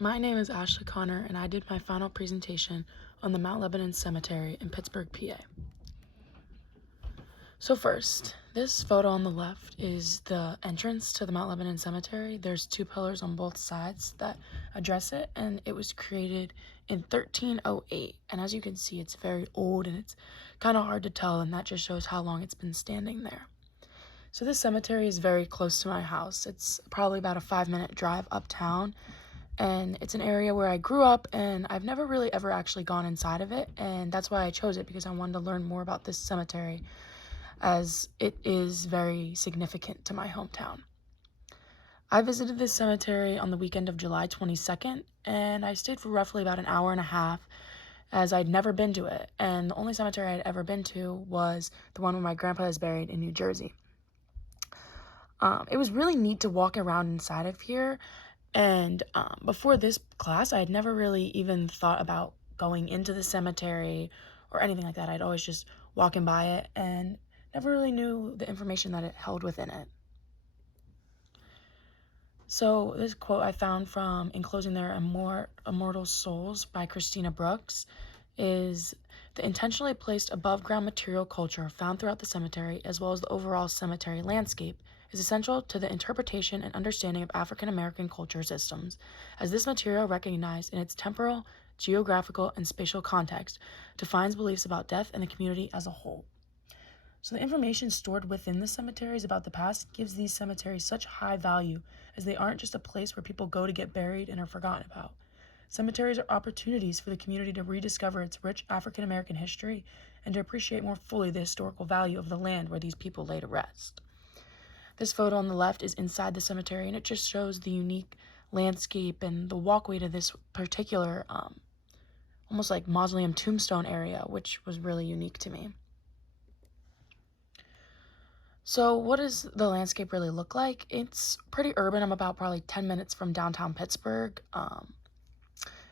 My name is Ashley Connor, and I did my final presentation on the Mount Lebanon Cemetery in Pittsburgh, PA. So first, this photo on the left is the entrance to the Mount Lebanon Cemetery. There's two pillars on both sides that address it, and it was created in 1308. And as you can see, it's very old and it's kind of hard to tell, and that just shows how long it's been standing there. So this cemetery is very close to my house. It's probably about a 5-minute drive uptown, and it's an area where I grew up, and I've never really ever actually gone inside of it, and that's why I chose it, because I wanted to learn more about this cemetery, as it is very significant to my hometown. I visited this cemetery on the weekend of July 22nd, and I stayed for roughly about an hour and a half, as I'd never been to it, and the only cemetery I'd ever been to was the one where my grandpa is buried in New Jersey. It was really neat to walk around inside of here. And before this class, I had never really even thought about going into the cemetery or anything like that. I'd always just walking by it and never really knew the information that it held within it. So this quote I found from Enclosing Their Immortal Souls by Christina Brooks is: the intentionally placed above-ground material culture found throughout the cemetery, as well as the overall cemetery landscape, is essential to the interpretation and understanding of African American culture systems, as this material, recognized in its temporal, geographical, and spatial context, defines beliefs about death and the community as a whole. So the information stored within the cemeteries about the past gives these cemeteries such high value, as they aren't just a place where people go to get buried and are forgotten about. Cemeteries are opportunities for the community to rediscover its rich African American history and to appreciate more fully the historical value of the land where these people lay to rest. This photo on the left is inside the cemetery, and it just shows the unique landscape and the walkway to this particular almost like mausoleum tombstone area, which was really unique to me. So what does the landscape really look like? It's pretty urban. I'm about probably 10 minutes from downtown Pittsburgh.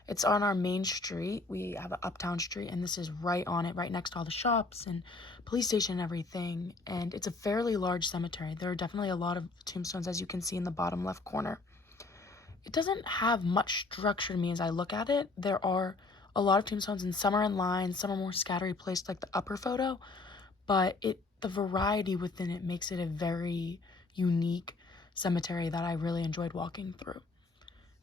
It's on our main street. We have an uptown street, and this is right on it, right next to all the shops and police station and everything. And it's a fairly large cemetery. There are definitely a lot of tombstones, as you can see in the bottom left corner. It doesn't have much structure to me as I look at it. There are a lot of tombstones, and some are in line, some are more scattered placed like the upper photo, but the variety within it makes it a very unique cemetery that I really enjoyed walking through.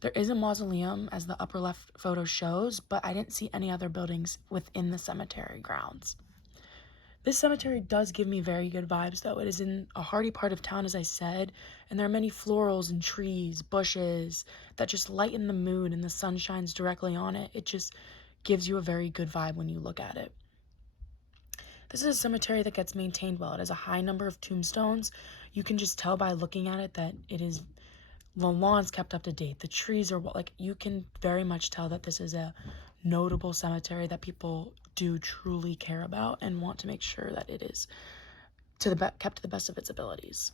There is a mausoleum, as the upper left photo shows, but I didn't see any other buildings within the cemetery grounds. This cemetery does give me very good vibes, though. It is in a hardy part of town, as I said, and there are many florals and trees, bushes that just lighten the mood, and the sun shines directly on it. It just gives you a very good vibe when you look at it. This is a cemetery that gets maintained well. It has a high number of tombstones. You can just tell by looking at it that the lawn's kept up to date. The trees are, like, you can very much tell that this is a notable cemetery that people do truly care about and want to make sure that it is kept to the best of its abilities.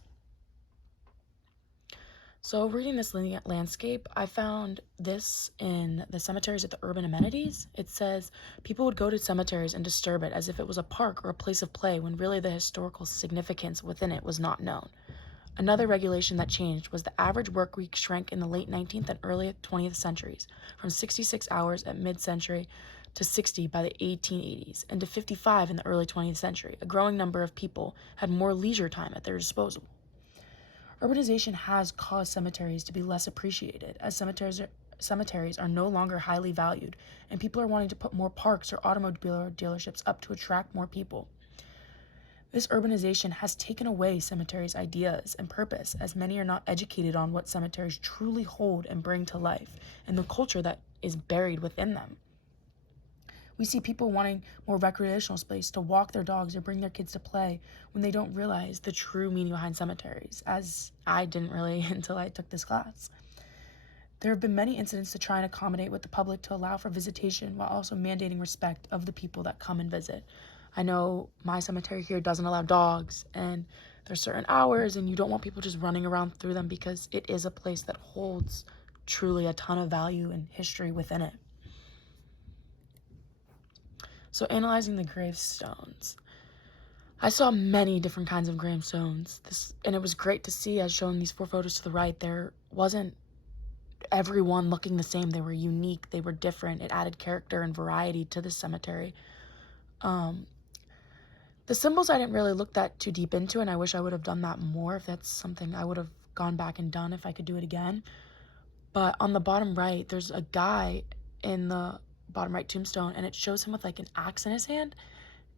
So reading this landscape, I found this in the cemeteries at the urban amenities. It says people would go to cemeteries and disturb it as if it was a park or a place of play, when really the historical significance within it was not known. Another regulation that changed was the average work week shrank in the late 19th and early 20th centuries, from 66 hours at mid-century to 60 by the 1880s, and to 55 in the early 20th century. A growing number of people had more leisure time at their disposal. Urbanization has caused cemeteries to be less appreciated, as cemeteries are no longer highly valued, and people are wanting to put more parks or automobile dealerships up to attract more people. This urbanization has taken away cemeteries' ideas and purpose, as many are not educated on what cemeteries truly hold and bring to life, and the culture that is buried within them. We see people wanting more recreational space to walk their dogs or bring their kids to play, when they don't realize the true meaning behind cemeteries, as I didn't really until I took this class. There have been many incidents to try and accommodate with the public to allow for visitation, while also mandating respect of the people that come and visit. I know my cemetery here doesn't allow dogs, and there's certain hours, and you don't want people just running around through them, because it is a place that holds truly a ton of value and history within it. So analyzing the gravestones, I saw many different kinds of gravestones, and it was great to see, as shown in these 4 photos to the right, there wasn't everyone looking the same. They were unique, they were different. It added character and variety to the cemetery. The symbols I didn't really look that too deep into, and I wish I would have done that more. If that's something I would have gone back and done if I could do it again. But on the bottom right, there's a guy in the bottom right tombstone, and it shows him with like an axe in his hand.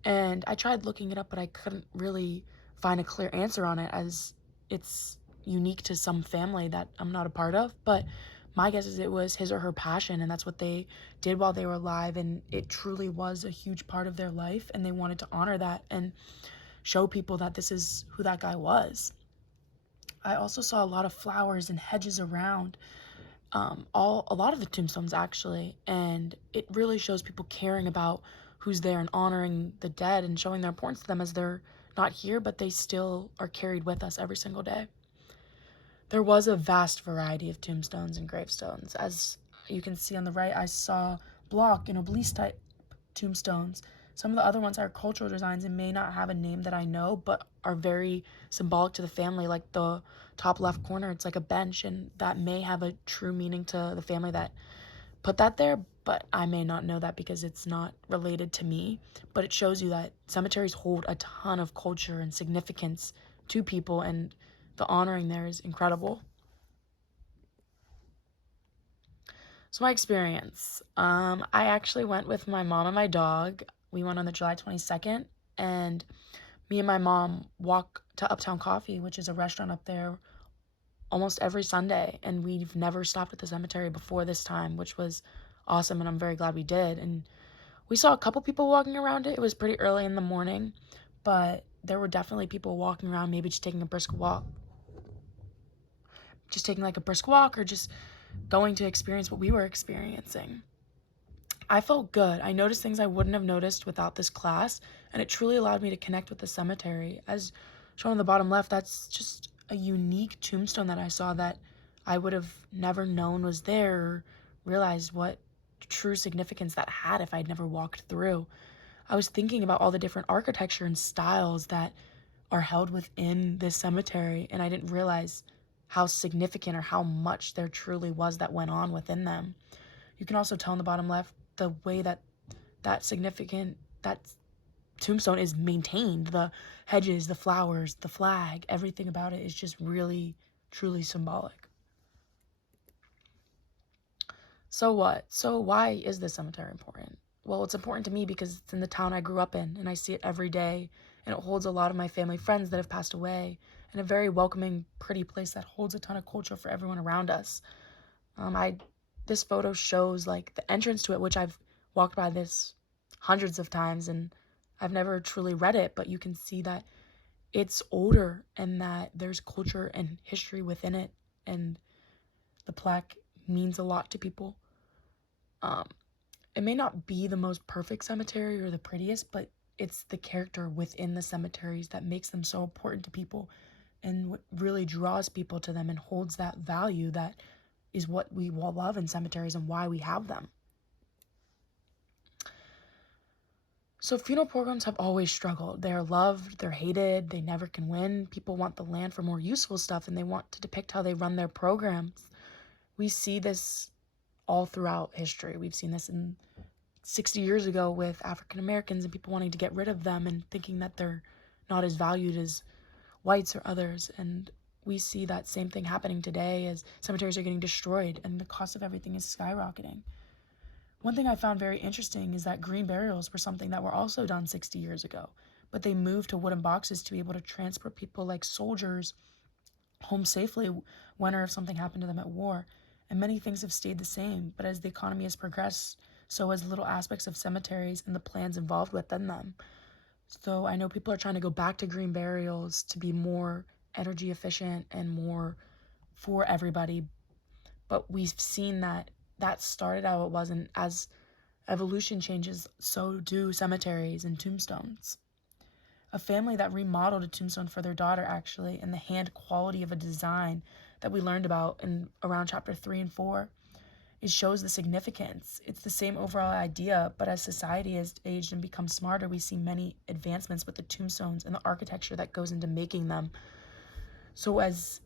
And I tried looking it up, but I couldn't really find a clear answer on it, as it's unique to some family that I'm not a part of. But my guess is it was his or her passion, and that's what they did while they were alive, and it truly was a huge part of their life, and they wanted to honor that and show people that this is who that guy was. I also saw a lot of flowers and hedges around a lot of the tombstones actually, and it really shows people caring about who's there and honoring the dead and showing their importance to them, as they're not here, but they still are carried with us every single day. There was a vast variety of tombstones and gravestones. As you can see on the right, I saw block and obelisk type tombstones. Some of the other ones are cultural designs and may not have a name that I know, but are very symbolic to the family. Like the top left corner, it's like a bench, and that may have a true meaning to the family that put that there, but I may not know that because it's not related to me. But it shows you that cemeteries hold a ton of culture and significance to people, and the honoring there is incredible. So my experience, I actually went with my mom and my dog. We went on the July 22nd, and me and my mom walk to Uptown Coffee, which is a restaurant up there, almost every Sunday. And we've never stopped at the cemetery before this time, which was awesome, and I'm very glad we did. And we saw a couple people walking around it. It was pretty early in the morning, but there were definitely people walking around, maybe just taking a brisk walk. Just taking like a brisk walk, or just going to experience what we were experiencing. I felt good. I noticed things I wouldn't have noticed without this class, and it truly allowed me to connect with the cemetery. As shown on the bottom left, that's just a unique tombstone that I saw that I would have never known was there, or realized what true significance that had if I'd never walked through. I was thinking about all the different architecture and styles that are held within this cemetery, and I didn't realize how significant or how much there truly was that went on within them. You can also tell in the bottom left the way that that tombstone is maintained. The hedges, the flowers, the flag, everything about it is just really, truly symbolic. So what? So why is this cemetery important? Well, it's important to me because it's in the town I grew up in, and I see it every day, and it holds a lot of my family friends that have passed away, and a very welcoming, pretty place that holds a ton of culture for everyone around us. This photo shows like the entrance to it, which I've walked by this hundreds of times, and I've never truly read it, but you can see that it's older and that there's culture and history within it, and the plaque means a lot to people. It may not be the most perfect cemetery or the prettiest, but it's the character within the cemeteries that makes them so important to people, and what really draws people to them and holds that value that is what we all love in cemeteries and why we have them. So funeral programs have always struggled. They're loved, they're hated, they never can win. People want the land for more useful stuff, and they want to depict how they run their programs. We see this all throughout history. We've seen this in 60 years ago with African Americans and people wanting to get rid of them and thinking that they're not as valued as whites or others. And we see that same thing happening today as cemeteries are getting destroyed and the cost of everything is skyrocketing. One thing I found very interesting is that green burials were something that were also done 60 years ago, but they moved to wooden boxes to be able to transport people like soldiers home safely when or if something happened to them at war. And many things have stayed the same, but as the economy has progressed, so has little aspects of cemeteries and the plans involved within them. So I know people are trying to go back to green burials to be more energy efficient and more for everybody, but we've seen that started how it was, and as evolution changes, so do cemeteries and tombstones. A family that remodeled a tombstone for their daughter, actually, and the hand quality of a design that we learned about in around chapter 3 and 4, it shows the significance. It's the same overall idea, but as society has aged and become smarter, we see many advancements with the tombstones and the architecture that goes into making them. So as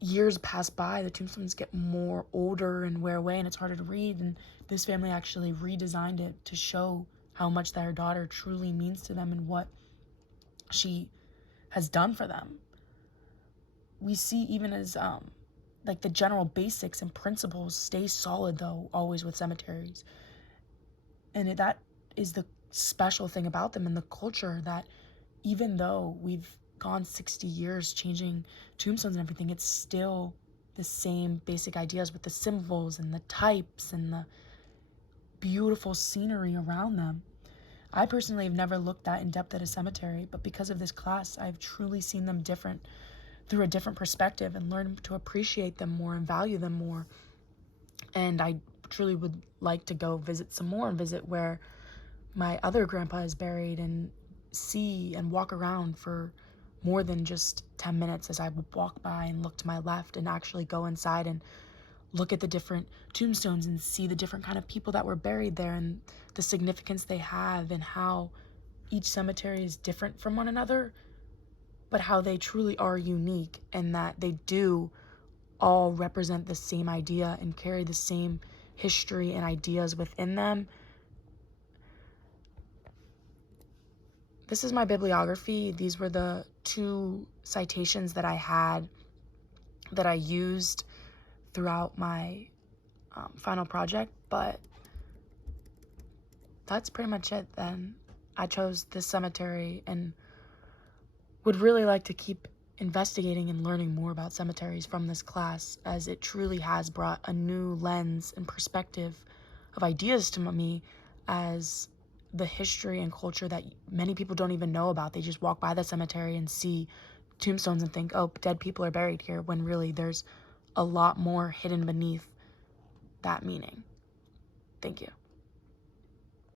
years pass by, the tombstones get more older and wear away, and it's harder to read. And this family actually redesigned it to show how much their daughter truly means to them and what she has done for them. We see even as like the general basics and principles stay solid, though, always with cemeteries. And that is the special thing about them and the culture, that even though we've gone 60 years changing tombstones and everything, it's still the same basic ideas with the symbols and the types and the beautiful scenery around them. I personally have never looked that in depth at a cemetery, but because of this class, I've truly seen them different through a different perspective and learned to appreciate them more and value them more. And I truly would like to go visit some more and visit where my other grandpa is buried and see and walk around for more than just 10 minutes as I would walk by and look to my left and actually go inside and look at the different tombstones and see the different kind of people that were buried there and the significance they have, and how each cemetery is different from one another, but how they truly are unique, and that they do all represent the same idea and carry the same history and ideas within them. This is my bibliography. These were the 2 citations that I had that I used throughout my final project, but that's pretty much it then. I chose this cemetery and would really like to keep investigating and learning more about cemeteries from this class, as it truly has brought a new lens and perspective of ideas to me, as the history and culture that many people don't even know about. They just walk by the cemetery and see tombstones and think, oh, dead people are buried here, when really there's a lot more hidden beneath that meaning. Thank you.